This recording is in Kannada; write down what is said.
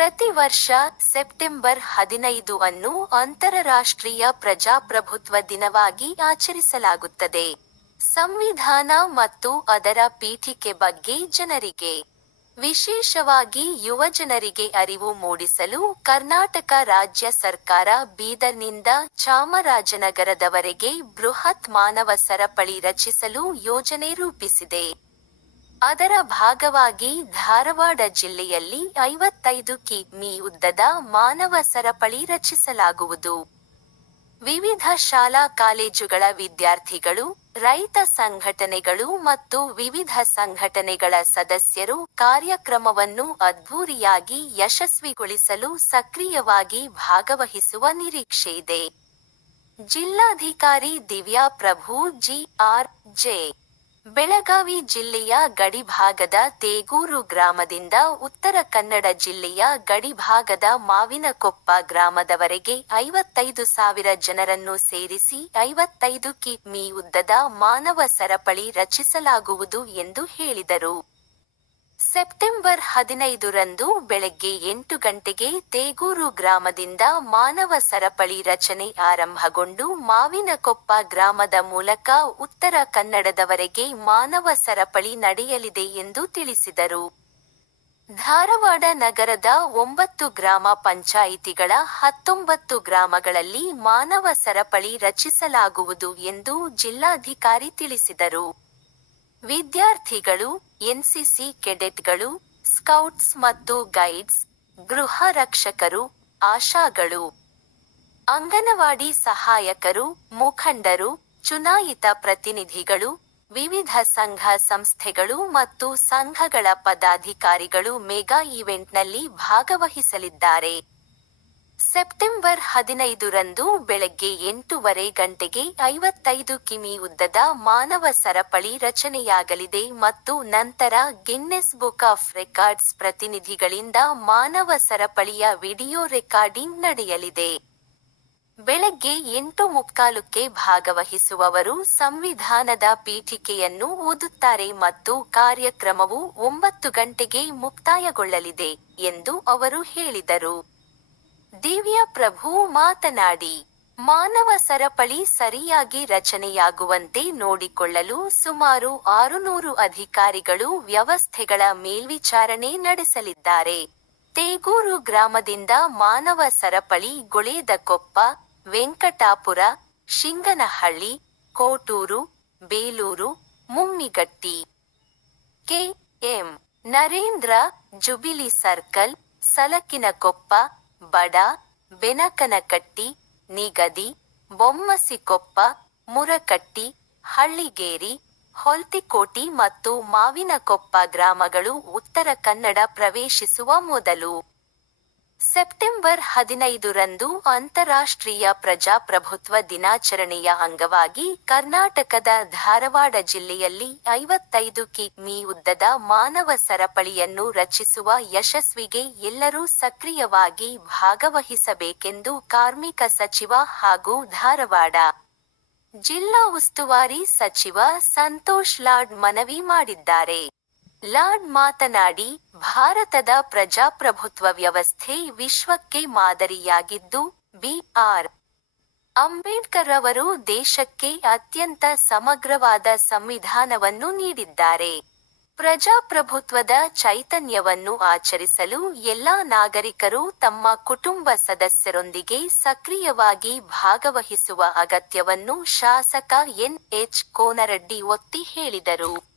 ಪ್ರತಿ ವರ್ಷ ಸೆಪ್ಟೆಂಬರ್ ಹದಿನೈದು ಅನ್ನು ಅಂತಾರಾಷ್ಟ್ರೀಯ ಪ್ರಜಾಪ್ರಭುತ್ವ ದಿನವಾಗಿ ಆಚರಿಸಲಾಗುತ್ತದೆ. ಸಂವಿಧಾನ ಮತ್ತು ಅದರ ಪೀಠಿಕೆ ಬಗ್ಗೆ ಜನರಿಗೆ, ವಿಶೇಷವಾಗಿ ಯುವಜನರಿಗೆ ಅರಿವು ಮೂಡಿಸಲು ಕರ್ನಾಟಕ ರಾಜ್ಯ ಸರ್ಕಾರ ಬೀದರ್ನಿಂದ ಚಾಮರಾಜನಗರದವರೆಗೆ ಬೃಹತ್ ಮಾನವ ಸರಪಳಿ ರಚಿಸಲು ಯೋಜನೆ ರೂಪಿಸಿದೆ. ಅದರ ಭಾಗವಾಗಿ ಧಾರವಾಡ ಜಿಲ್ಲೆಯಲ್ಲಿ ಐವತ್ತೈದು ಮೀ ಉದ್ದದ ಮಾನವ ಸರಪಳಿ ರಚಿಸಲಾಗುವುದು. ವಿವಿಧ ಶಾಲಾ ಕಾಲೇಜುಗಳ ವಿದ್ಯಾರ್ಥಿಗಳು, ರೈತ ಸಂಘಟನೆಗಳು ಮತ್ತು ವಿವಿಧ ಸಂಘಟನೆಗಳ ಸದಸ್ಯರು ಕಾರ್ಯಕ್ರಮವನ್ನು ಅದ್ಧೂರಿಯಾಗಿ ಯಶಸ್ವಿಗೊಳಿಸಲು ಸಕ್ರಿಯವಾಗಿ ಭಾಗವಹಿಸುವ ನಿರೀಕ್ಷೆಯಿದೆ ಜಿಲ್ಲಾಧಿಕಾರಿ Divya Prabhu G R J Belagavi ಜಿಲ್ಲೆಯ ಗಡಿಭಾಗದ ತೇಗೂರು ಗ್ರಾಮದಿಂದ ಉತ್ತರ ಕನ್ನಡ ಜಿಲ್ಲೆಯ ಗಡಿಭಾಗದ ಮಾವಿನಕೊಪ್ಪ ಗ್ರಾಮದವರೆಗೆ ಐವತ್ತೈದು ಸಾವಿರ ಜನರನ್ನು ಸೇರಿಸಿ ಐವತ್ತೈದು ಮೀ ಉದ್ದದ ಮಾನವ ಸರಪಳಿ ರಚಿಸಲಾಗುವುದು ಎಂದು ಹೇಳಿದರು. ಸೆಪ್ಟೆಂಬರ್ ಹದಿನೈದರಂದು ಬೆಳಗ್ಗೆ ಎಂಟು ಗಂಟೆಗೆ ತೇಗೂರು ಗ್ರಾಮದಿಂದ ಮಾನವ ಸರಪಳಿ ರಚನೆ ಆರಂಭಗೊಂಡು ಮಾವಿನಕೊಪ್ಪ ಗ್ರಾಮದ ಮೂಲಕ ಉತ್ತರ ಕನ್ನಡದವರೆಗೆ ಮಾನವ ಸರಪಳಿ ನಡೆಯಲಿದೆ ಎಂದು ತಿಳಿಸಿದರು. ಧಾರವಾಡ ನಗರದ ಒಂಬತ್ತು ಗ್ರಾಮ ಪಂಚಾಯಿತಿಗಳ ಹತ್ತೊಂಬತ್ತು ಗ್ರಾಮಗಳಲ್ಲಿ ಮಾನವ ಸರಪಳಿ ರಚಿಸಲಾಗುವುದು ಎಂದು ಜಿಲ್ಲಾಧಿಕಾರಿ ತಿಳಿಸಿದರು. ವಿದ್ಯಾರ್ಥಿಗಳು, ಎನ್ಸಿಸಿ ಕೆಡೆಟ್ಗಳು, ಸ್ಕೌಟ್ಸ್ ಮತ್ತು ಗೈಡ್ಸ್, ಗೃಹ ರಕ್ಷಕರು, ಆಶಾಗಳು, ಅಂಗನವಾಡಿ ಸಹಾಯಕರು, ಮುಖಂಡರು, ಚುನಾಯಿತ ಪ್ರತಿನಿಧಿಗಳು, ವಿವಿಧ ಸಂಘ ಸಂಸ್ಥೆಗಳು ಮತ್ತು ಸಂಘಗಳ ಪದಾಧಿಕಾರಿಗಳು ಮೆಗಾ ಈವೆಂಟ್ನಲ್ಲಿ ಭಾಗವಹಿಸಲಿದ್ದಾರೆ. ಸೆಪ್ಟೆಂಬರ್ ಹದಿನೈದರಂದು ಬೆಳಗ್ಗೆ ಎಂಟೂವರೆ ಗಂಟೆಗೆ ಐವತ್ತೈದು ಕಿಮಿ ಉದ್ದದ ಮಾನವ ಸರಪಳಿ ರಚನೆಯಾಗಲಿದೆ ಮತ್ತು ನಂತರ ಗಿನ್ನೆಸ್ ಬುಕ್ ಆಫ್ ರೆಕಾರ್ಡ್ಸ್ ಪ್ರತಿನಿಧಿಗಳಿಂದ ಮಾನವ ಸರಪಳಿಯ ವಿಡಿಯೋ ರೆಕಾರ್ಡಿಂಗ್ ನಡೆಯಲಿದೆ. ಬೆಳಗ್ಗೆ ಎಂಟು ಮುಕ್ಕಾಲುಕ್ಕೆ ಭಾಗವಹಿಸುವವರು ಸಂವಿಧಾನದ ಪೀಠಿಕೆಯನ್ನು ಓದುತ್ತಾರೆ ಮತ್ತು ಕಾರ್ಯಕ್ರಮವು ಒಂಬತ್ತು ಗಂಟೆಗೆ ಮುಕ್ತಾಯಗೊಳ್ಳಲಿದೆ ಎಂದು ಅವರು ಹೇಳಿದರು. ದಿವ್ಯ ಪ್ರಭು ಮಾತನಾಡಿ, ಮಾನವ ಸರಪಳಿ ಸರಿಯಾಗಿ ರಚನೆಯಾಗುವಂತೆ ನೋಡಿಕೊಳ್ಳಲು ಸುಮಾರು ಆರುನೂರು ಅಧಿಕಾರಿಗಳು ವ್ಯವಸ್ಥೆಗಳ ಮೇಲ್ವಿಚಾರಣೆ ನಡೆಸಲಿದ್ದಾರೆ. ತೇಗೂರು ಗ್ರಾಮದಿಂದ ಮಾನವ ಸರಪಳಿ Guledakoppa, Venkatapura, Shinganahalli, Kotur, Belur, Mummigatti. K. M. Narendra jubilee circle, Salakinakoppa Bada Benakanakatti ನಿಗದಿ ಬೊಮ್ಮಸಿಕೊಪ್ಪ ಮುರಕಟ್ಟಿ ಹಳ್ಳಿಗೇರಿ ಹೊಲ್ತಿಕೋಟಿ ಮತ್ತು ಮಾವಿನಕೊಪ್ಪ ಗ್ರಾಮಗಳು ಉತ್ತರ ಕನ್ನಡ ಪ್ರವೇಶಿಸುವ ಮೊದಲು. ಸೆಪ್ಟೆಂಬರ್ ಹದಿನೈದರಂದು ಅಂತಾರಾಷ್ಟ್ರೀಯ ಪ್ರಜಾಪ್ರಭುತ್ವ ದಿನಾಚರಣೆಯ ಅಂಗವಾಗಿ ಕರ್ನಾಟಕದ ಧಾರವಾಡ ಜಿಲ್ಲೆಯಲ್ಲಿ ಐವತ್ತೈದು ಮೀ ಉದ್ದದ ಮಾನವ ಸರಪಳಿಯನ್ನು ರಚಿಸುವ ಯಶಸ್ವಿಗೆ ಎಲ್ಲರೂ ಸಕ್ರಿಯವಾಗಿ ಭಾಗವಹಿಸಬೇಕೆಂದು ಕಾರ್ಮಿಕ ಸಚಿವ ಹಾಗೂ ಧಾರವಾಡ ಜಿಲ್ಲಾ ಉಸ್ತುವಾರಿ ಸಚಿವ ಸಂತೋಷ್ ಲಾಡ್ ಮನವಿ ಮಾಡಿದ್ದಾರೆ. ಲಾಡ್ ಮಾತನಾಡಿ, ಭಾರತದ ಪ್ರಜಾಪ್ರಭುತ್ವ ವ್ಯವಸ್ಥೆ ವಿಶ್ವಕ್ಕೆ ಮಾದರಿಯಾಗಿದ್ದು, ಬಿ.ಆರ್. ಅಂಬೇಡ್ಕರ್ ಅವರು ದೇಶಕ್ಕೆ ಅತ್ಯಂತ ಸಮಗ್ರವಾದ ಸಂವಿಧಾನವನ್ನು ನೀಡಿದ್ದಾರೆ. ಪ್ರಜಾಪ್ರಭುತ್ವದ ಚೈತನ್ಯವನ್ನು ಆಚರಿಸಲು ಎಲ್ಲಾ ನಾಗರಿಕರು ತಮ್ಮ ಕುಟುಂಬ ಸದಸ್ಯರೊಂದಿಗೆ ಸಕ್ರಿಯವಾಗಿ ಭಾಗವಹಿಸುವ ಅಗತ್ಯವನ್ನು ಶಾಸಕ ಎನ್ ಎಚ್ ಕೋನರಡ್ಡಿ ಒತ್ತಿ ಹೇಳಿದರು.